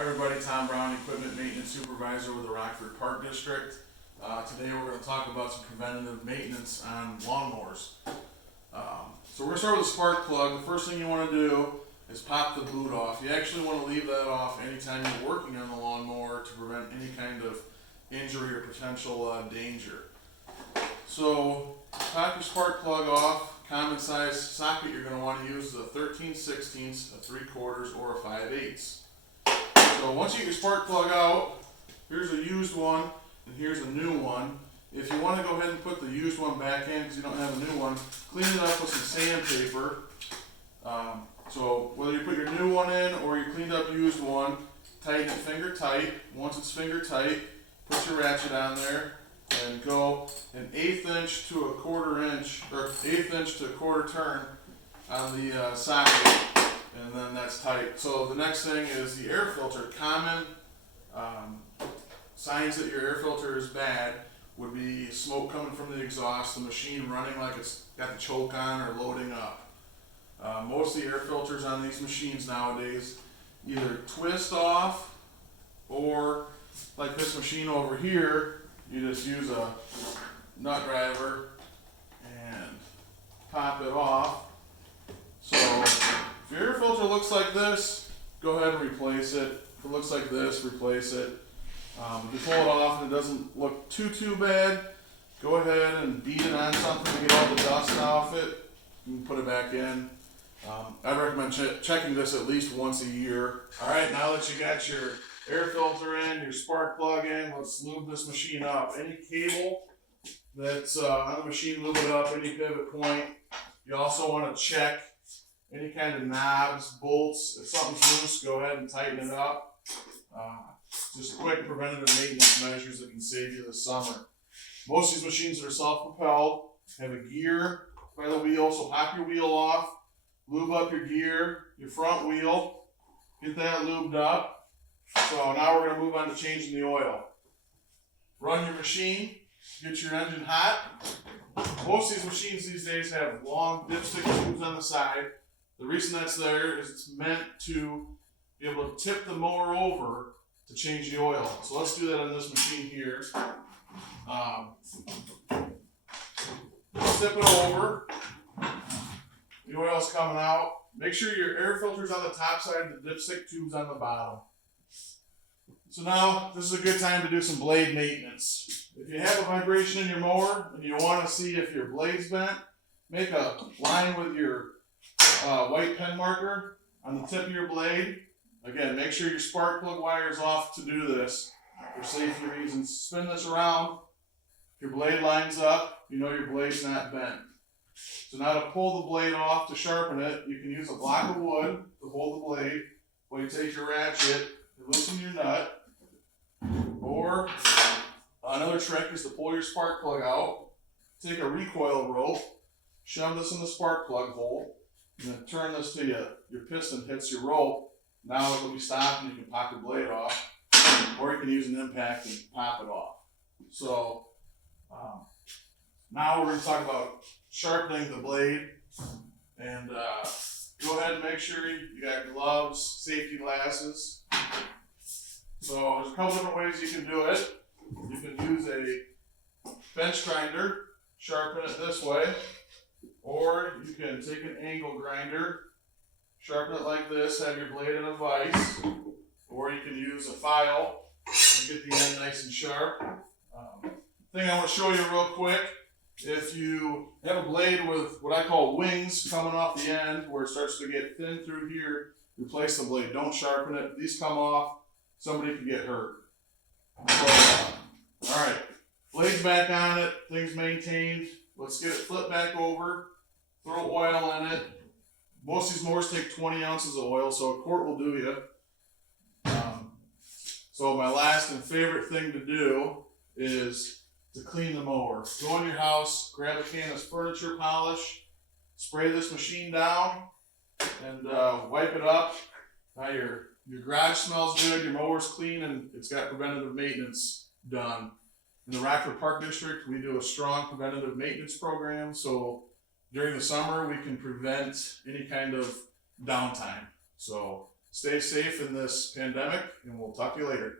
Everybody, Tom Brown, Equipment Maintenance Supervisor with the Rockford Park District. Today we're going to talk about some preventative maintenance on lawnmowers. So we're going to start with a spark plug. The first thing you want to do is pop the boot off. You actually want to leave that off anytime you're working on the lawnmower to prevent any kind of injury or potential danger. So pop your spark plug off. Common size socket you're going to want to use is a 13/16, a 3/4, or a 5/8. So once you get your spark plug out, here's a used one and here's a new one. If you want to go ahead and put the used one back in because you don't have a new one, clean it up with some sandpaper. So whether you put your new one in or your cleaned up used one, tighten it finger tight. Once it's finger tight, put your ratchet on there and go an 1/8 inch to a 1/4 inch, or 1/8 inch to a 1/4 turn on the socket. And then that's tight. So the next thing is the air filter. Common signs that your air filter is bad would be smoke coming from the exhaust, the machine running like it's got the choke on or loading up. Most of the air filters on these machines nowadays either twist off, or like this machine over here, you just use a nut driver and pop it off. So if your air filter looks like this, go ahead and replace it. If it looks like this, replace it. If you pull it off and it doesn't look too bad, go ahead and beat it on something to get all the dust off it and put it back in. I'd recommend checking this at least once a year. Alright, now that you got your air filter in, your spark plug in, let's lube this machine up. Any cable that's on the machine, lube it up, any pivot point. You also want to check any kind of knobs, bolts. If something's loose, go ahead and tighten it up. Just quick preventative maintenance measures that can save you this summer. Most of these machines are self-propelled, have a gear by the wheel, so pop your wheel off, lube up your gear, your front wheel, get that lubed up. So now we're going to move on to changing the oil. Run your machine, get your engine hot. Most of these machines these days have long dipstick tubes on the side. The reason that's there is it's meant to be able to tip the mower over to change the oil. So let's do that on this machine here. Tip it over. The oil's coming out. Make sure your air filter's on the top side and the dipstick tube's on the bottom. So now this is a good time to do some blade maintenance. If you have a vibration in your mower and you want to see if your blade's bent, make a line with your white pen marker on the tip of your blade. Again, make sure your spark plug wire is off to do this for safety reasons. Spin this around. If your blade lines up, you know your blade's not bent. So now to pull the blade off to sharpen it, you can use a block of wood to hold the blade while you take your ratchet and loosen your nut. Or another trick is to pull your spark plug out, take a recoil rope, shove this in the spark plug hole, and then turn this till your piston hits your rope. Now it will be stopped and you can pop your blade off, or you can use an impact and pop it off. So now we're going to talk about sharpening the blade. And go ahead and make sure you got gloves, safety glasses. So there's a couple different ways you can do it. You can use a bench grinder, sharpen it this way, or you can take an angle grinder, sharpen it like this, have your blade in a vise, or you can use a file and get the end nice and sharp. Thing I want to show you real quick, if you have a blade with what I call wings coming off the end where it starts to get thin through here, replace the blade. Don't sharpen it. If these come off, somebody could get hurt. So, alright, blade's back on it, things maintained. Let's get it flipped back over, throw oil in it. Most of these mowers take 20 ounces of oil, so a quart will do you. So my last and favorite thing to do is to clean the mower. Go in your house, grab a can of furniture polish, spray this machine down, and wipe it up. Now your garage smells good, your mower's clean, and it's got preventative maintenance done. In the Rockford Park District, we do a strong preventative maintenance program, so during the summer we can prevent any kind of downtime. So Stay safe in this pandemic, and we'll talk to you later.